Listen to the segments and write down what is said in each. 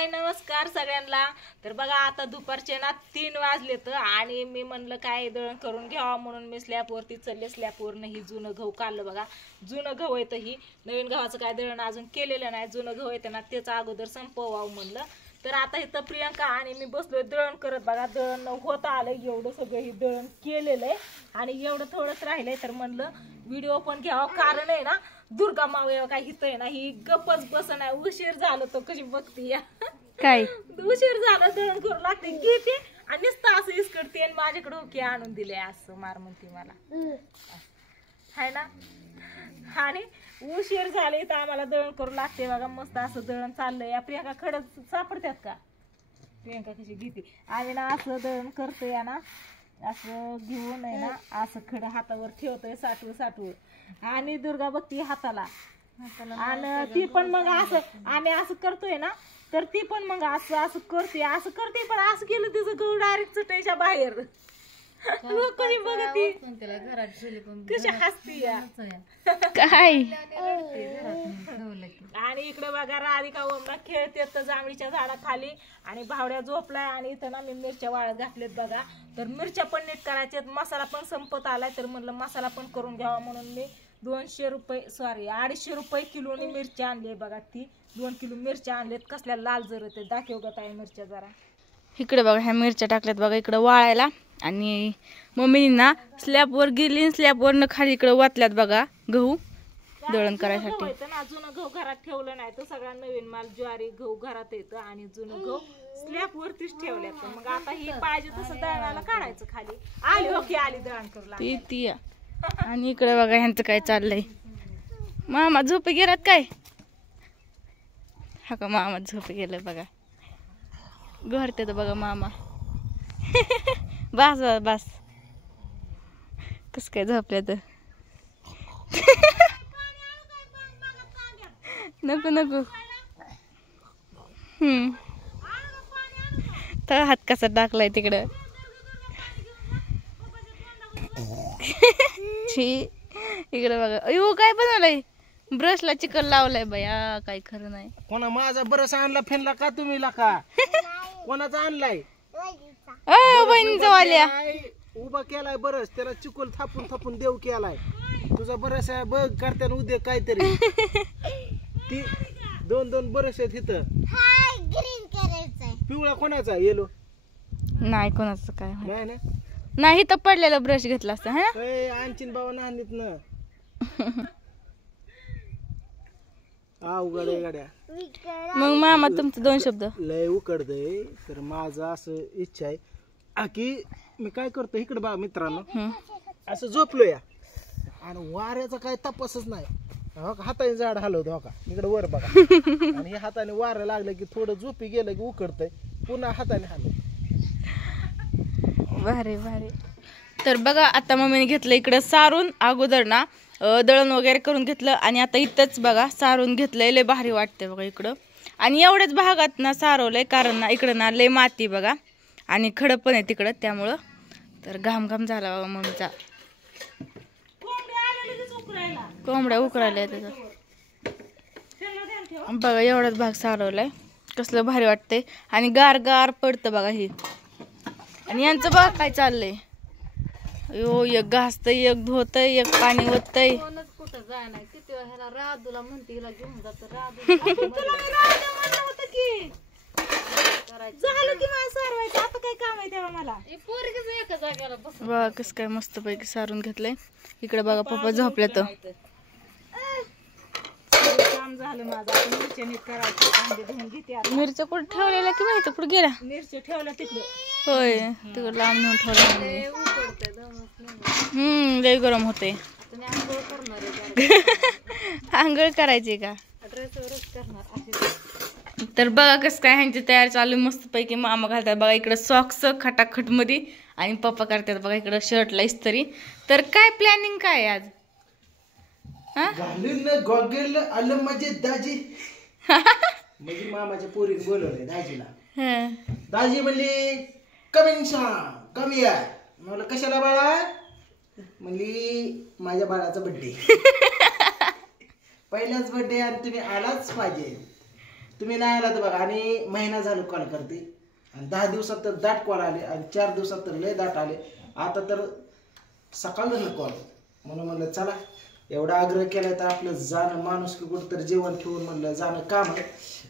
हाय नमस्कार सगळ्यांना। तर बघा आता दुपारचे ना 3 वाजलेत आणि मी म्हणलं काय दळण करून घ्यावा म्हणून मी स्लॅपवरती चलले। स्लॅपवरनं ही जुनं गहू काढलं बघा। जुनं गहू आहे तर ही नवीन गव्हाचं काय दळण अजून केलेलं नाही। जुनं गहू आहे ना त्याचं अगोदर संपवावं म्हणलं। तर आता इथं प्रियंका आणि मी बसलोय दळण करत बघा। दळण होत आलंय एवढं सगळं ही दळण केलेलं आहे आणि एवढं थोडंच राहिलंय। तर म्हणलं व्हिडिओ पण घ्यावा, कारण आहे ना दुर्गा मावया काय हित आहे ना ही गप्पच बस नाही। उशीर झालं तो कशी बघती या काय उशीर झाला दळण करू लागते घेते आणि नुसतं असं इसकडते आणि माझ्याकडे ओके आणून दिले असं मार म्हणते मला हाय ना। आणि उशीर झाले तर आम्हाला दळण करू लागते बघा। मस्त असं दळण चाललंय। प्रियंका खडक सापडतात का? प्रियंका कशी घेते आम्ही ना असं दळण करतोय ना, असं घेऊन आहे ना असं खड हातावर ठेवतोय साठवू आणि दुर्गा बघती हाताला आणि ती पण मग असं आम्ही असं करतोय ना तर ती पण मग असं करते पण असं केलं तिचं गहू डायरेक्ट चटायच्या बाहेर। कधी बघती कशी हसती काय आणि इकडे बघा राधिका ओमला खेळते तर जांभळीच्या झाडाखाली आणि भावड्या झोपलाय आणि इथं ना मी मिरच्या वाळत घातलेत बघा। तर मिरच्या पण नीट करायच्यात, मसाला पण संपत आलाय तर म्हणलं मसाला पण करून घ्यावा म्हणून मी 250 रुपये किलोनी मिरच्या आणली बघा। ती 2 किलो मिरच्या आणलेत। कसल्या लाल जरत आहे दाखव ग ताई मिरच्या जरा। इकडे बघा ह्या मिरच्या टाकल्यात बघा इकडे वाळायला आणि मम्मीने ना स्लॅबवर गेली, स्लॅबवरनं खाली इकडे वाटल्यात बघा गहू दळण करायसाठी। ना जुनं गहू घरात ठेवलं नाही तर सगळा नवीन माल ज्वारी गहू घरात येतं आणि जुनं गहू स्लॅब वरतीच ठेवल्यात। मग आता ही पाहिजे तसं दळणाला काढायचं खाली। आली ओके आली दळण करू ती आणि इकडे बघा ह्यांचं काय चाललंय। मामा झोपे गेलात काय? हा का मामा झोपे गेलं बघा। घरते तर बघा मामा बस बस कस काय झोपल्या तर नको तर हात कसा टाकलाय तिकडं इकडे बघा। अयो काय बनवलंय? ब्रशला चिकन लावलाय बया, काय खरं नाही। कोणा माझा ब्रश आणला फिरला का तुम्ही का कोणाचा आणलाय? बहिणीचा वाल्या उभा केलाय बरस, त्याला चिकोल थापून देव केलाय। तुझा बरस आहे बघ करत्यान उद्या काहीतरी। ती 2 बरस आहेत इथं। पिवळा कोणाचा? येलो नाही कोणाचं काय नाही ना नाही तर पडलेलं ब्रश घेतला असता हा आणखीन बाबा नाहीत ना अवघड आहे गाड्या। मग मामा तुमचं 2 शब्द लय उकडतंय तर माझं असं इच्छा आहे की मी काय करतो इकडे बघा मित्रांनो असं झोपलोय आणि वाऱ्याचा काय तपासच नाही। हो का हाताने झाड हलवतो हो का इकडे वर बघा आणि हे हाताने वारं लागलं की थोडं झोपी गेलं की उकडतंय पुन्हा हाताने हलव। भारी भारी। तर बघा आता मम्मीने घेतलं इकडं सारून, अगोदर ना दळण वगैरे करून घेतलं आणि आता इथंच बघा सारून घेतलंय। लय भारी वाटतंय बघा इकडं आणि एवढ्याच भागात ना सारवलंय कारण ना इकडं ना लय माती बघा आणि खडं पण आहे तिकडं त्यामुळं तर घाम झाला बघा मम्मीचा। कोंबड्या उकरायला त्याचा बघा एवढाच भाग सारवलाय। कसलं भारी वाटतंय आणि गार पडतं बघा हे। आणि यांचं बघा काय चाललंय। अयो एक घासतय, एक धुतय, एक पाणी ओतय। बघा कस काय मस्त पैकी सारून घेतलंय। इकडे बघा पप्पा झोपले तर मिरच्या कुठे ठेवलेल्या की माहिती कुठे गेल्या? मिरच्या ठेवल्या तिकडे होय तिकडे लांब नेऊन ठेवल्या। लय गरम होते। आंघोळ करायची का? तर बघा कसं काय ह्यांची तयारी चालू मस्त पैकी। मामा घालतात बघा इकडे सॉक्स खटाखट मध्ये आणि पप्पा करतात बघा इकडे शर्टला इस्त्री। तर काय प्लॅनिंग काय आज? गॉगल आलं माझे दाजी म्हणजे मामाच्या पोरीने बोलवलंय दाजीला। दाजी म्हणली कमी या मला कशाला बाळा म्हणली माझ्या बाळाचा बर्थडे पहिलाच बर्थडे आणि तुम्ही आलाच पाहिजे तुम्ही नाही आला तर बघा. आणि महिना झालो कॉल करते आणि 10 दिवसात तर दाट कॉल आले आणि 4 दिवसात तर लय दाट आले. आता तर सकाळ झालं कॉल. म्हणून म्हणलं चला एवढा आग्रह केलाय तर आपलं जाणं माणूस की कुठंतरी जेवण ठेवून म्हणलं जाणं काम आहे.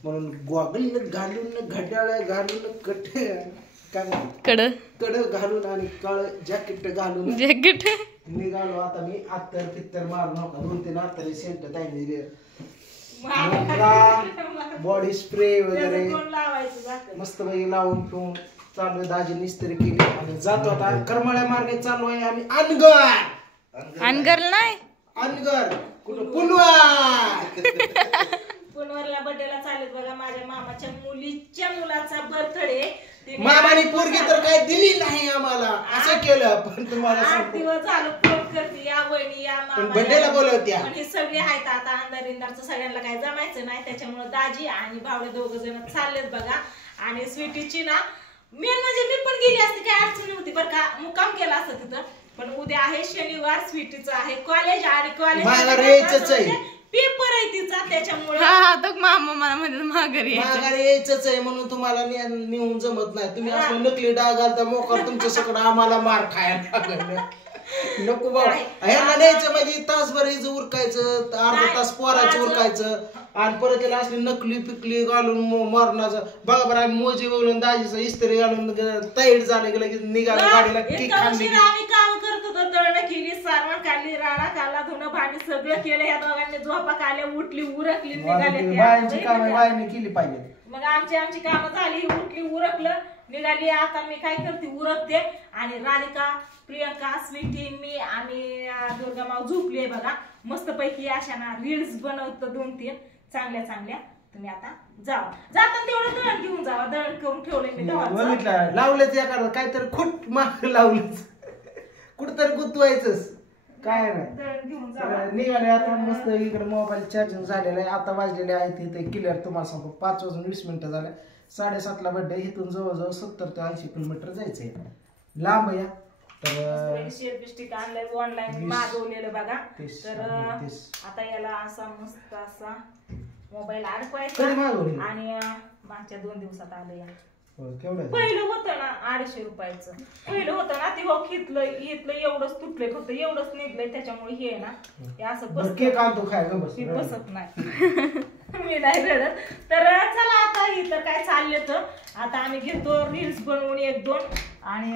म्हणून गॉगल घालून घड्याळ घालून काय म्हणतात कड घालून आणि काळ जॅकेट घालून निघालो. आता मी अत्तर फित्तर मारू नका. 2-3 अत्तर सेंट ताईने दिले. बॉडी स्प्रे वगैरे मस्त पैकी लावून ठेवून चालू. दाजी निस्त्री केली आणि जातो आता करमाळ्या मार्गे चालू आहे. आणि अनगर कुठं पुनवरला बर्थडेला चालत बघा. माझ्या मामाच्या मुलीच्या मुलाचा बर्थडे. मामाने पोरगी तर काय दिली नाही आम्हाला. असं केलं पण तुम्हाला 8 दिवस झालं फोन करते या वहिनी या मामा बर्थडेला बोलवत्या. आणि सगळे आहेत आता अंधारिंदारचं सगळ्यांना काही जमायचं नाही. त्याच्यामुळे दाजी आणि भावडे 2 जण चाललेत बघा. आणि स्वीटीची ना मेन म्हणजे मी पण गेली असते काय अडचण नव्हती बरं का. मुक्काम केला असतं तिथं. पण उद्या आहे शनिवार. स्वीटीचं आहे कॉलेज आणि कॉलेज पेपर आहे तिचा. त्याच्यामुळे माघारी यायचंच आहे. म्हणून तुम्हाला नेऊन जमत नाही. तुम्ही असं नकली डाग घालता मोकार तुमच्या सगळं आम्हाला मार खायला नको बाबा. ह्यांना न्यायचं म्हणजे तासभर हिचं उरकायचं, अर्धा तास पोरायचं उरकायचं आणि परत त्याला असली नकली पिकली घालून मारण्याचं. बघा बरं आम्ही मोजी बोलून दाजीचं इस्त्री घालून तैड झालं गेलं की निघालं गाडीला किक खाल्ली. आम्ही काम करत होतो. दळणं केली, सारवण काढली, राडा काढला, धुणं भांडी सगळं केलं. या दोघांनी झोपा काढल्या, उठली उरकली निघाले. बायांची कामं बायांनी केली पाहिजे. मग आमची कामं झाली, उठली उरकलं निघाली. आता मी काय करते उरकते. आणि राधिका, प्रियंका, स्वीटी, मी आणि दुर्गा माव झोपली बघा. मस्त पैकी अशा ना रील्स बनवतो 2-3 चांगल्या चांगल्या. तुम्ही आता जावा. जाताना तेवढं दळण घेऊन जावा. दळण करून ठेवलंय मी बघितलं लावलंच एखादं काहीतरी खूट माग लावलंच कुठतरी गुंतवायचंच काय नाही. निघाले आता मस्त. इकडे मोबाईल चार्जिंग झालेलं आहे. आता वाजलेले आहेत इथे क्लिअर तुम्हाला सांगतो 5:20 झाले. 7:30ला बर्थडे. इथून जवळजवळ 70 ते 80 किलोमीटर जायचंय. लांब या. तर शेरपिस्टिक आणलंय ऑनलाईन मागवलेलं बघा. तर आता याला असा मस्त असा मोबाईल अडकवायचा. आणि मागच्या 2 दिवसात आलं या. पहिलं होतं ना 250 रुपयाचं. पहिलं होतं ना ती हो इथलं एवढंच तुटलंय. फक्त एवढंच निघलंय. त्याच्यामुळे हे ना हे असं बसत नाही. मी नाही रडत. तर चला आता इथं काय चालले तर आता आम्ही घेतो रील्स बनवून 1-2. आणि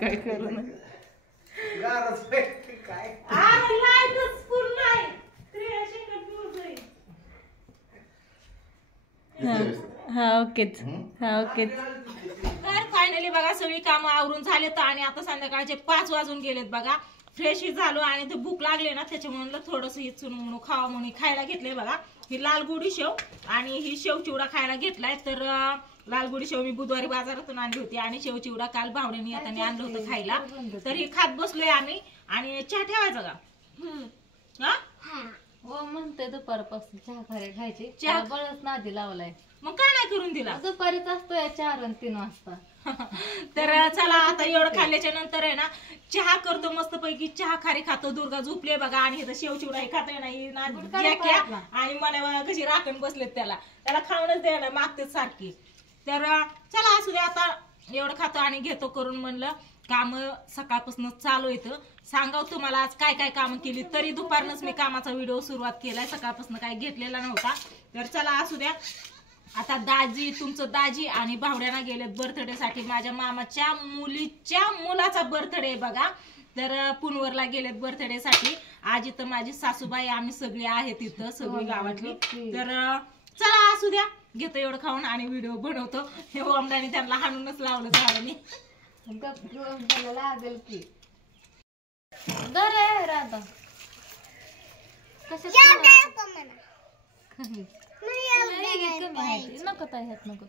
काय करू ओकेच. तर फायनली बघा सगळी कामं आवरून झालेत. आणि आता संध्याकाळचे 5 वाजून गेलेत बघा. फ्रेश झालो आणि ते भूक लागले ना त्याच्यामुळे थोडस ही चुनमुन खावा म्हणून खायला घेतलंय बघा. ही लाल गुडी शेव आणि ही शेव चिवडा खायला घेतलाय. तर लाल गुडी शेव मी बुधवारी बाजारातून आणली होती आणि शेव चिवडा काल भावड्याने येताना आणलं होतं खायला. तर ही खात बसलोय आम्ही. आणि चहा ठेवायचा का? हो म्हणते दुपारपासून चहा खायची. चहा बळच नादी लावलाय. मग काय नाही करून दिला. दुपारीच असतोय 4 आणि 3 वाजता. तर चला आता एवढं खाल्ल्याच्या नंतर आहे ना चहा करतो मस्त पैकी. चहा खारी खातो. दुर्गा झोपले बघा. आणि हे शेव चिवडा हे खातोय नाही आणि मला कशी राखण बसलेत त्याला खाऊनच द्यायला मागते सारखी. तर चला असू दे आता एवढं खातो आणि घेतो करून. म्हणलं काम सकाळपासून चालू येतं. सांगाव तुम्हाला आज काय काय काम केली. तरी दुपारनच मी कामाचा व्हिडिओ सुरुवात केलाय. सकाळपासून काय घेतलेला नव्हता. तर चला असू द्या. आता दाजी तुमचं दाजी आणि भावड्याना गेलेत बर्थडे साठी. माझ्या मामाच्या मुलीच्या मुलाचा बर्थडे बघा. तर पुनवरला गेलेत बर्थडे साठी. आजी तर माझी सासूबाई आम्ही सगळे आहेत इथं सगळी गावातली. तर चला असू द्या घेतो एवढं खाऊन आणि व्हिडिओ बनवतो. हे ओमदानी त्यांना हाणूनच लावलं झाडाने. लागेल की राधा नको नको